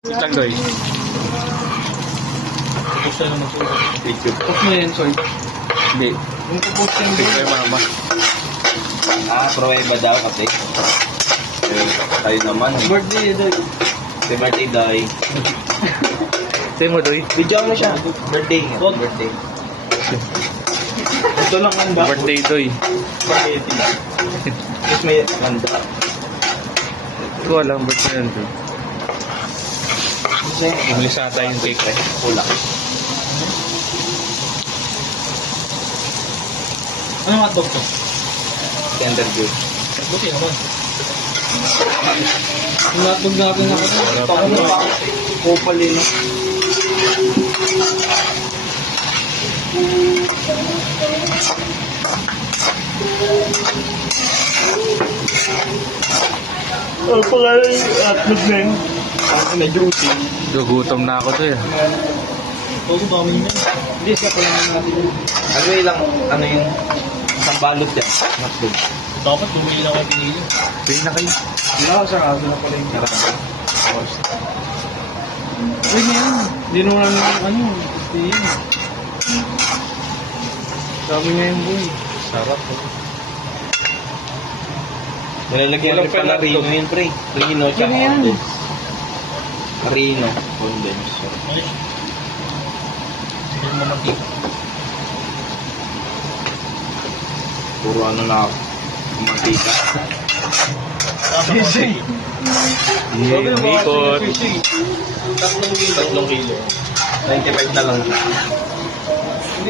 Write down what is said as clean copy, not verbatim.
Lang doy. Gusto naman po. Video. Post mo yan, sorry. Hindi. Yung post yan Hindi kay mama. Pruweba daw kasi. Tayo naman. birthday, Doy. Happy birthday, Doy. Say mo doy. Video mo siya. Birthday. Happy birthday. Ito lang ang ba? Birthday doy. Spaghetti. Tapos may manda. Hindi ko alam birthday yan doy. English ata yung cake eh. Kulak. Ano yung hotdog to? Tender good. Buti naman. Yung hotdog natin ako. Paano ba? Kupal yun. Ano pa kaya yung hotdog na yun? Medyo usin. Gugutom na ako doy. Huwag ba kami naman? Hindi, siya pala natin. Ano yung lang, ano yung isang balot yan? Hotdog. Dapat bumili lang kayo pinili. Pili na kayo. Hindi ako sa kaso na pala yung karami. Uy, ngayon. Hindi naman namin ano. Gusto yun. Sabi nga yung boy. Sarap. Nilalagyan rin pala Rino yun, pre. Rino, tsaka Ano yan? condense. Rino, condense. Siguro mamantik. Puro ano na ako. Mantika. Umikot. 3 kilo. 25 na lang.